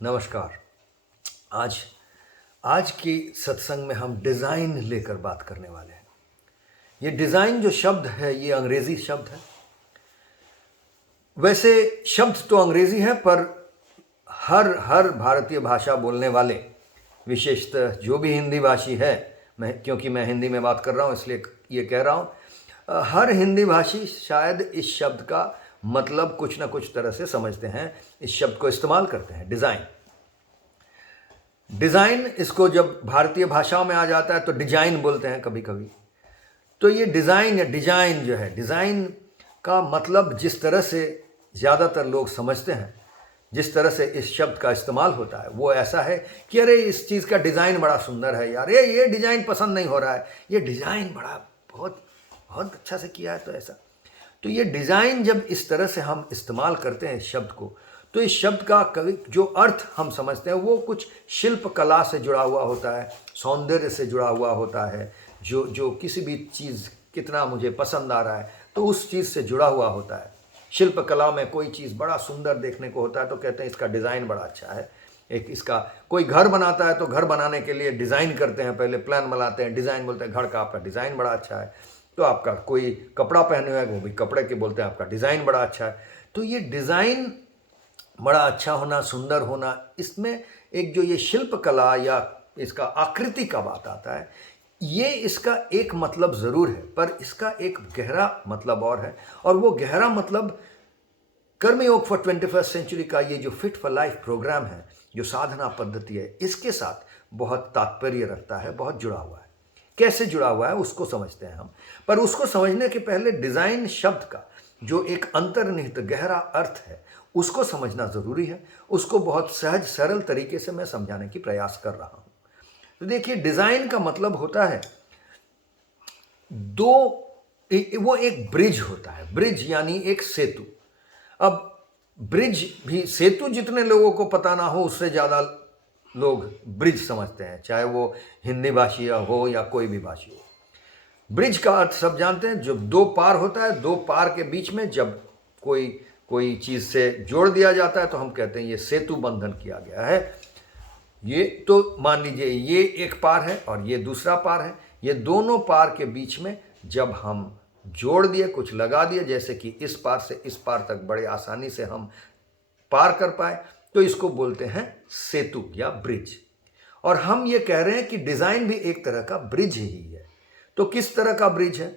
नमस्कार। आज आज की सत्संग में हम डिज़ाइन लेकर बात करने वाले हैं। ये डिज़ाइन जो शब्द है ये अंग्रेज़ी शब्द है। वैसे शब्द तो अंग्रेज़ी है पर हर हर भारतीय भाषा बोलने वाले, विशेषतः जो भी हिंदी भाषी है, क्योंकि मैं हिंदी में बात कर रहा हूँ इसलिए ये कह रहा हूँ, हर हिंदी भाषी शायद इस शब्द का मतलब कुछ ना कुछ तरह से समझते हैं, इस शब्द को इस्तेमाल करते हैं। डिज़ाइन इसको जब भारतीय भाषाओं में आ जाता है तो डिजाइन बोलते हैं कभी कभी। तो ये डिज़ाइन या डिजाइन जो है, डिज़ाइन का मतलब जिस तरह से ज़्यादातर लोग समझते हैं, जिस तरह से इस शब्द का इस्तेमाल होता है वो ऐसा है कि अरे इस चीज़ का डिज़ाइन बड़ा सुंदर है यार, ये डिज़ाइन पसंद नहीं हो रहा है, ये डिज़ाइन बड़ा बहुत बहुत अच्छा से किया है तो ऐसा। तो ये डिज़ाइन जब इस तरह से हम इस्तेमाल करते हैं इस शब्द को, तो इस शब्द का जो अर्थ हम समझते हैं वो कुछ शिल्प कला से जुड़ा हुआ होता है, सौंदर्य से जुड़ा हुआ होता है। जो किसी भी चीज़ कितना मुझे पसंद आ रहा है तो उस चीज़ से जुड़ा हुआ होता है। शिल्प कला में कोई चीज़ बड़ा सुंदर देखने को होता है तो कहते हैं इसका डिज़ाइन बड़ा अच्छा है। एक इसका कोई घर बनाता है तो घर बनाने के लिए डिज़ाइन करते हैं, पहले प्लान बनाते हैं, डिज़ाइन बोलते हैं घर का आपका डिज़ाइन बड़ा अच्छा है। तो आपका कोई कपड़ा पहने हुआ है वो भी कपड़े के बोलते हैं आपका डिज़ाइन बड़ा अच्छा है। तो ये डिज़ाइन बड़ा अच्छा होना, सुंदर होना, इसमें एक जो ये शिल्प कला या इसका आकृति का बात आता है, ये इसका एक मतलब ज़रूर है पर इसका एक गहरा मतलब और है। और वो गहरा मतलब कर्मयोग फॉर 21st सेंचुरी का ये जो फिट फॉर लाइफ प्रोग्राम है, जो साधना पद्धति है, इसके साथ बहुत तात्पर्य रखता है, बहुत जुड़ा हुआ है। कैसे जुड़ा हुआ है उसको समझते हैं हम। पर उसको समझने के पहले डिज़ाइन शब्द का जो एक अंतर्निहित गहरा अर्थ है उसको समझना ज़रूरी है। उसको बहुत सहज सरल तरीके से मैं समझाने की प्रयास कर रहा हूँ। तो देखिए, डिज़ाइन का मतलब होता है वो एक ब्रिज होता है। ब्रिज यानी एक सेतु। अब ब्रिज भी, सेतु जितने लोगों को पता ना हो उससे ज़्यादा लोग ब्रिज समझते हैं, चाहे वो हिंदी भाषी हो या कोई भी भाषी हो। ब्रिज का अर्थ सब जानते हैं, जब दो पार होता है, दो पार के बीच में जब कोई चीज़ से जोड़ दिया जाता है तो हम कहते हैं ये सेतु बंधन किया गया है। ये तो मान लीजिए ये एक पार है और ये दूसरा पार है, ये दोनों पार के बीच में जब हम जोड़ दिए, कुछ लगा दिए, जैसे कि इस पार से इस पार तक बड़े आसानी से हम पार कर पाए, तो इसको बोलते हैं सेतु या ब्रिज। और हम ये कह रहे हैं कि डिज़ाइन भी एक तरह का ब्रिज ही है। तो किस तरह का ब्रिज है,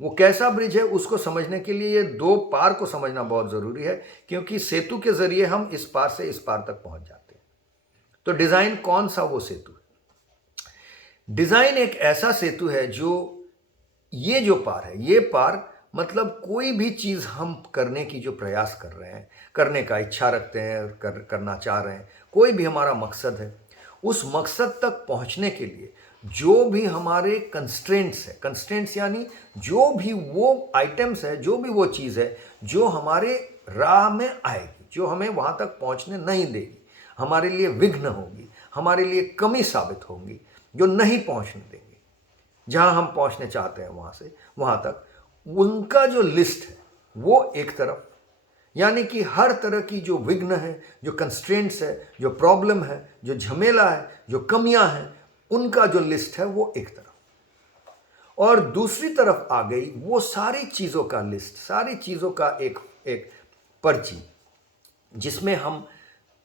वो कैसा ब्रिज है, उसको समझने के लिए ये दो पार को समझना बहुत ज़रूरी है, क्योंकि सेतु के ज़रिए हम इस पार से इस पार तक पहुंच जाते हैं। तो डिज़ाइन कौन सा वो सेतु है? डिज़ाइन एक ऐसा सेतु है जो, ये जो पार है, ये पार मतलब कोई भी चीज़ हम करने की जो प्रयास कर रहे हैं, करने का इच्छा रखते हैं, करना चाह रहे हैं, कोई भी हमारा मकसद है, उस मकसद तक पहुंचने के लिए जो भी हमारे कंस्ट्रेंट्स है, कंस्ट्रेंट्स यानी जो भी वो आइटम्स है, जो भी वो चीज़ है जो हमारे राह में आएगी, जो हमें वहाँ तक पहुँचने नहीं देगी, हमारे लिए विघ्न होगी, हमारे लिए कमी साबित होंगी, जो नहीं पहुँचने देंगे जहाँ हम पहुँचने चाहते हैं वहाँ से वहाँ तक, उनका जो लिस्ट है वो एक तरफ, यानी कि हर तरह की जो विघ्न है, जो कंस्ट्रेंट्स है, जो प्रॉब्लम है, जो झमेला है, जो कमियां हैं, उनका जो लिस्ट है वो एक तरफ। और दूसरी तरफ आ गई वो सारी चीज़ों का लिस्ट, सारी चीज़ों का एक पर्ची, जिसमें हम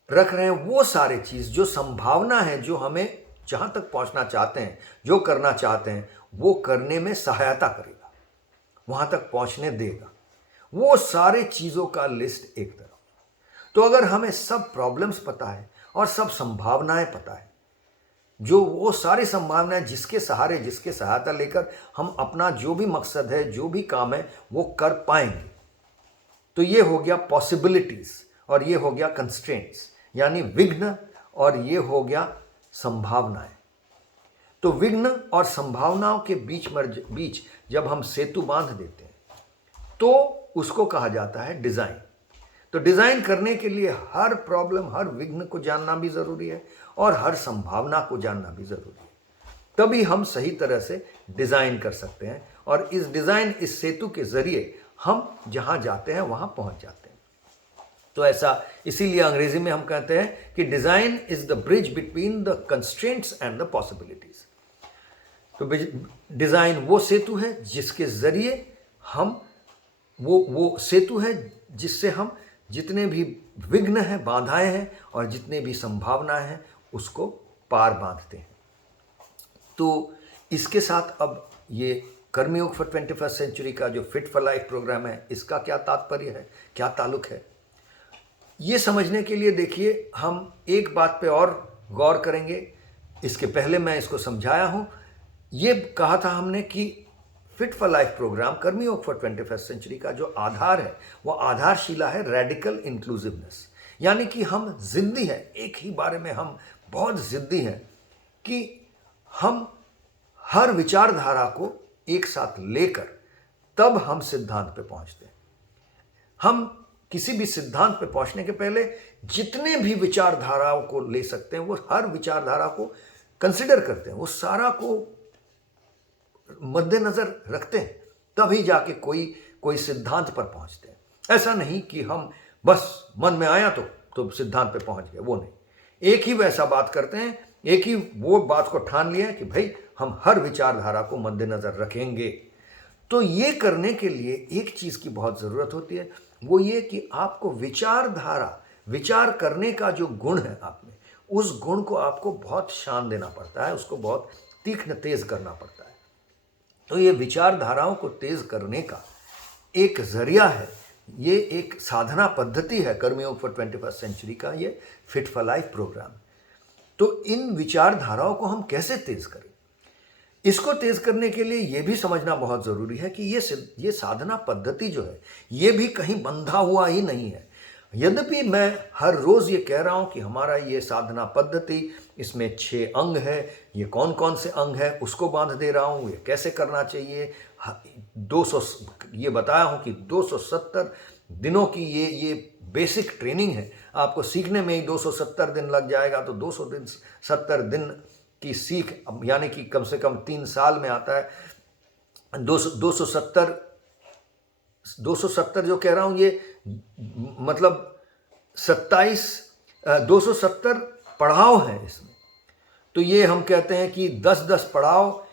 रख रहे हैं वो सारे चीज़, जो संभावना है, जो हमें जहाँ तक पहुँचना चाहते हैं, जो करना चाहते हैं, वो करने में सहायता करेगा, वहाँ तक पहुँचने देगा, वो सारे चीज़ों का लिस्ट एक तरफ। तो अगर हमें सब प्रॉब्लम्स पता है और सब संभावनाएं पता है, जो वो सारी संभावनाएं जिसके सहारे, जिसके सहायता लेकर हम अपना जो भी मकसद है, जो भी काम है वो कर पाएंगे, तो ये हो गया पॉसिबिलिटीज़ और ये हो गया कंस्ट्रेंट्स यानी विघ्न, और ये हो गया संभावनाएं। तो विघ्न और संभावनाओं के बीच जब हम सेतु बांध देते हैं तो उसको कहा जाता है डिज़ाइन। तो डिज़ाइन करने के लिए हर प्रॉब्लम, हर विघ्न को जानना भी ज़रूरी है और हर संभावना को जानना भी ज़रूरी है, तभी हम सही तरह से डिज़ाइन कर सकते हैं। और इस डिज़ाइन, इस सेतु के ज़रिए हम जहाँ जाते हैं वहाँ पहुँच जाते हैं। तो ऐसा इसीलिए अंग्रेजी में हम कहते हैं कि design is the bridge between the constraints and the possibilities. तो डिजाइन वो सेतु है जिसके जरिए हम वो सेतु है जिससे हम जितने भी विघ्न हैं, बाधाएं हैं और जितने भी संभावनाएं हैं उसको पार बांधते हैं। तो इसके साथ अब ये कर्मयोग फॉर 21st सेंचुरी का जो फिट फॉर लाइफ प्रोग्राम है, इसका क्या तात्पर्य है, क्या ताल्लुक है, ये समझने के लिए देखिए हम एक बात पे और गौर करेंगे। इसके पहले मैं इसको समझाया हूँ। ये कहा था हमने कि फिट फॉर लाइफ प्रोग्राम कर्मयोग फॉर 21st सेंचुरी का जो आधार है वो आधारशिला है रेडिकल इंक्लूसिवनेस। यानी कि हम जिद्दी हैं, एक ही बारे में हम बहुत जिद्दी हैं कि हम हर विचारधारा को एक साथ लेकर तब हम सिद्धांत पे पहुंचते हैं। हम किसी भी सिद्धांत पे पहुंचने के पहले जितने भी विचारधाराओं को ले सकते हैं वो हर विचारधारा को कंसिडर करते हैं, वो सारा को मद्देनजर रखते हैं, तभी जाके कोई सिद्धांत पर पहुंचते हैं। ऐसा नहीं कि हम बस मन में आया तो सिद्धांत पे पहुंच गए, वो नहीं। एक ही वैसा बात करते हैं, एक ही वो बात को ठान लिया कि भाई हम हर विचारधारा को मद्देनजर रखेंगे। तो ये करने के लिए एक चीज की बहुत जरूरत होती है, वो ये कि आपको विचार करने का जो गुण है आप में, उस गुण को आपको बहुत शान देना पड़ता है, उसको बहुत तीक्ष्ण तेज करना पड़ता है। तो ये विचारधाराओं को तेज करने का एक जरिया है, ये एक साधना पद्धति है कर्मयोग फॉर 21st सेंचुरी का ये फिट फॉर लाइफ प्रोग्राम। तो इन विचारधाराओं को हम कैसे तेज करें, इसको तेज करने के लिए ये भी समझना बहुत जरूरी है कि ये साधना पद्धति जो है ये भी कहीं बंधा हुआ ही नहीं है। यद्यपि मैं हर रोज ये कह रहा हूं कि हमारा ये साधना पद्धति, इसमें 6 अंग है, ये कौन कौन से अंग है उसको बांध दे रहा हूं, ये कैसे करना चाहिए। 200 ये बताया हूं कि 270 दिनों की ये बेसिक ट्रेनिंग है। आपको सीखने में ही 270 दिन लग जाएगा, तो 270 दिन की सीख यानी कि कम से कम 3 साल में आता है। 270 जो कह रहा हूं ये मतलब 270 पड़ाव हैं इसमें। तो ये हम कहते हैं कि 10-10 पड़ाव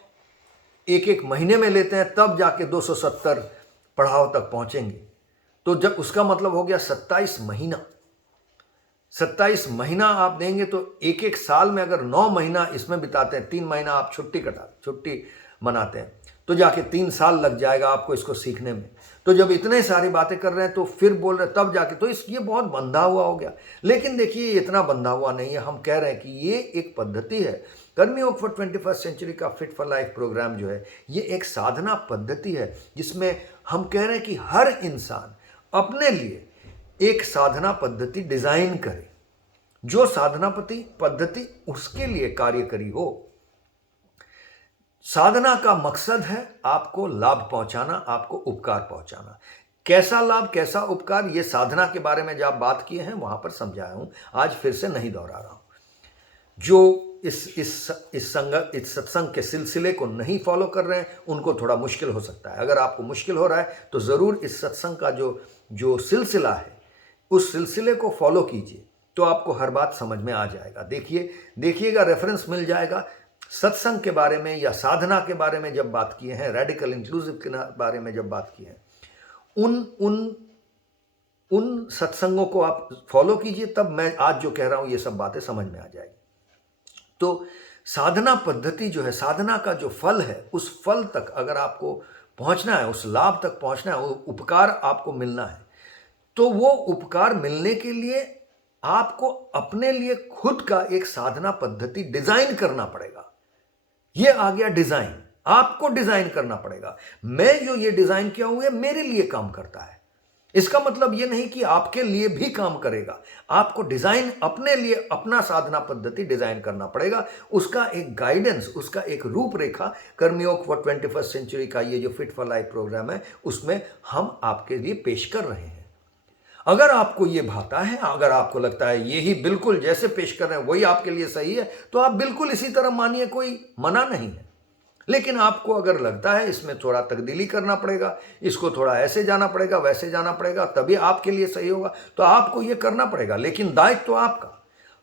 एक महीने में लेते हैं, तब जाके 270 पड़ाव तक पहुंचेंगे। तो जब उसका मतलब हो गया 27 महीना आप देंगे, तो एक साल में अगर 9 महीना इसमें बिताते हैं, 3 महीना आप छुट्टी मनाते हैं, तो जाके 3 साल लग जाएगा आपको इसको सीखने में। तो जब इतने सारी बातें कर रहे हैं तो फिर बोल रहे हैं तब जाके, तो ये बहुत बंधा हुआ हो गया। लेकिन देखिए इतना बंधा हुआ नहीं है। हम कह रहे हैं कि ये एक पद्धति है। कर्मयोग फॉर 21st सेंचुरी का फिट फॉर लाइफ प्रोग्राम जो है ये एक साधना पद्धति है, जिसमें हम कह रहे हैं कि हर इंसान अपने लिए एक साधना पद्धति डिजाइन करे, जो साधना पद्धति उसके लिए कार्यकरी हो। साधना का मकसद है आपको लाभ पहुंचाना, आपको उपकार पहुंचाना। कैसा लाभ, कैसा उपकार, ये साधना के बारे में जब बात किए हैं वहां पर समझाया हूं, आज फिर से नहीं दोहरा रहा हूं। जो इस सत्संग के सिलसिले को नहीं फॉलो कर रहे हैं उनको थोड़ा मुश्किल हो सकता है। अगर आपको मुश्किल हो रहा है तो जरूर इस सत्संग का जो सिलसिला है उस सिलसिले को फॉलो कीजिए, तो आपको हर बात समझ में आ जाएगा। देखिएगा, रेफरेंस मिल जाएगा। सत्संग के बारे में या साधना के बारे में जब बात किए हैं, रेडिकल इंक्लूसिव के बारे में जब बात की है, उन सत्संगों को आप फॉलो कीजिए, तब मैं आज जो कह रहा हूं ये सब बातें समझ में आ जाएगी। तो साधना पद्धति जो है, साधना का जो फल है, उस फल तक अगर आपको पहुंचना है, उस लाभ तक पहुंचना है, वो उपकार आपको मिलना है, तो वो उपकार मिलने के लिए आपको अपने लिए खुद का एक साधना पद्धति डिजाइन करना पड़ेगा। ये आ गया डिजाइन, आपको डिजाइन करना पड़ेगा। मैं जो ये डिजाइन किया हूं ये मेरे लिए काम करता है। इसका मतलब ये नहीं कि आपके लिए भी काम करेगा। आपको डिजाइन अपने लिए अपना साधना पद्धति डिजाइन करना पड़ेगा। उसका एक गाइडेंस, उसका एक रूपरेखा कर्मयोग फॉर 21st सेंचुरी का ये जो फिट फॉर लाइफ प्रोग्राम है उसमें हम आपके लिए पेश कर रहे हैं। अगर आपको ये भाता है, अगर आपको लगता है यही बिल्कुल जैसे पेश कर रहे हैं वही आपके लिए सही है, तो आप बिल्कुल इसी तरह मानिए, कोई मना नहीं है। लेकिन आपको अगर लगता है इसमें थोड़ा तब्दीली करना पड़ेगा, इसको थोड़ा ऐसे जाना पड़ेगा, वैसे जाना पड़ेगा, तभी आपके लिए सही होगा, तो आपको ये करना पड़ेगा। लेकिन दायित्व तो आपका,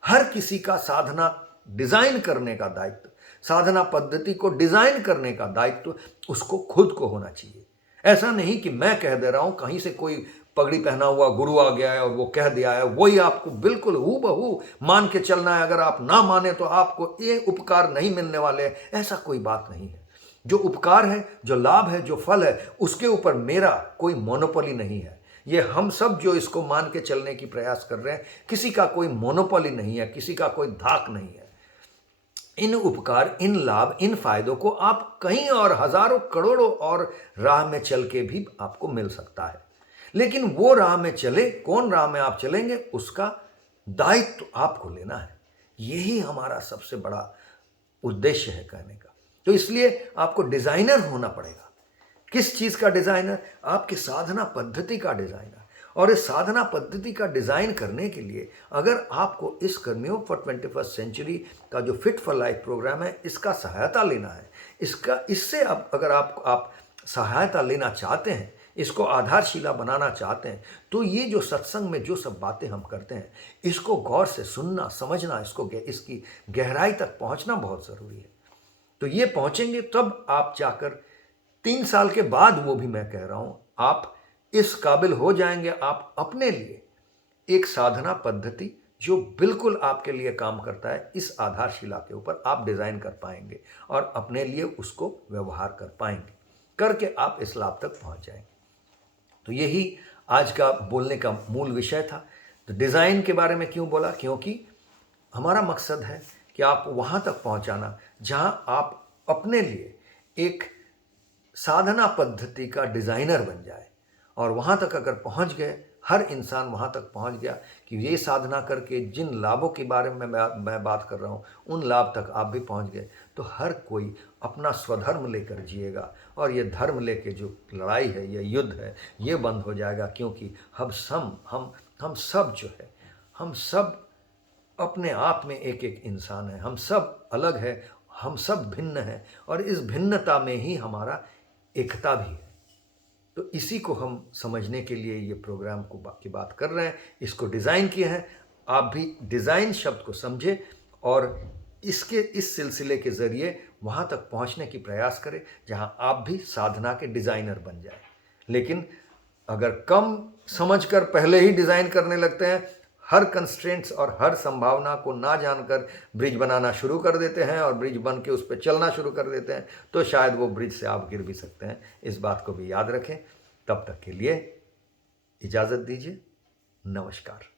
हर किसी का साधना डिजाइन करने का दायित्व, साधना पद्धति को डिजाइन करने का दायित्व उसको खुद को होना चाहिए। ऐसा नहीं कि मैं कह दे रहा हूं, कहीं से कोई पगड़ी पहना हुआ गुरु आ गया है और वो कह दिया है, वही आपको बिल्कुल हूबहू मान के चलना है। अगर आप ना माने तो आपको ये उपकार नहीं मिलने वाले, ऐसा कोई बात नहीं है। जो उपकार है, जो लाभ है, जो फल है, उसके ऊपर मेरा कोई मोनोपोली नहीं है। ये हम सब जो इसको मान के चलने की प्रयास कर रहे हैं, किसी का कोई मोनोपोली नहीं है, किसी का कोई धाक नहीं है। इन उपकार, इन लाभ, इन फायदों को आप कहीं और हजारों करोड़ों और राह में चल के भी आपको मिल सकता है। लेकिन वो राह में चले, कौन राह में आप चलेंगे, उसका दायित्व आपको लेना है। यही हमारा सबसे बड़ा उद्देश्य है कहने का। तो इसलिए आपको डिजाइनर होना पड़ेगा। किस चीज का डिजाइनर? आपकी साधना पद्धति का डिजाइनर। और इस साधना पद्धति का डिजाइन करने के लिए अगर आपको इस कर्मियों फॉर 21st सेंचुरी का जो फिट फॉर लाइफ प्रोग्राम है, इसका सहायता लेना है, इससे अब अगर आप सहायता लेना चाहते हैं, इसको आधारशिला बनाना चाहते हैं, तो ये जो सत्संग में जो सब बातें हम करते हैं, इसको गौर से सुनना, समझना, इसकी गहराई तक पहुंचना बहुत ज़रूरी है। तो ये पहुंचेंगे तब आप जाकर 3 साल के बाद, वो भी मैं कह रहा हूं, आप इस काबिल हो जाएंगे, आप अपने लिए एक साधना पद्धति जो बिल्कुल आपके लिए काम करता है, इस आधारशिला के ऊपर आप डिजाइन कर पाएंगे और अपने लिए उसको व्यवहार कर पाएंगे, करके आप इस लाभ तक पहुंच जाएंगे। तो यही आज का बोलने का मूल विषय था। तो डिजाइन के बारे में क्यों बोला? क्योंकि हमारा मकसद है कि आप वहां तक पहुंचाना जहां आप अपने लिए एक साधना पद्धति का डिजाइनर बन जाए। और वहां तक अगर पहुंच गए, हर इंसान वहां तक पहुंच गया कि ये साधना करके जिन लाभों के बारे में मैं बात कर रहा हूं, उन लाभ तक आप भी पहुंच गए, तो हर कोई अपना स्वधर्म लेकर जिएगा। और ये धर्म लेके जो लड़ाई है, ये युद्ध है, ये बंद हो जाएगा। क्योंकि हम सब जो है, हम सब अपने आप में एक एक इंसान है, हम सब अलग है, हम सब भिन्न हैं, और इस भिन्नता में ही हमारा एकता भी है। तो इसी को हम समझने के लिए ये प्रोग्राम की बात कर रहे हैं, इसको डिज़ाइन किए हैं। आप भी डिज़ाइन शब्द को समझे और इस सिलसिले के ज़रिए वहाँ तक पहुँचने की प्रयास करें जहाँ आप भी साधना के डिज़ाइनर बन जाए। लेकिन अगर कम समझकर पहले ही डिज़ाइन करने लगते हैं, हर कंस्ट्रेंट्स और हर संभावना को ना जानकर ब्रिज बनाना शुरू कर देते हैं और ब्रिज बन के उस पर चलना शुरू कर देते हैं, तो शायद वो ब्रिज से आप गिर भी सकते हैं। इस बात को भी याद रखें। तब तक के लिए इजाज़त दीजिए। नमस्कार।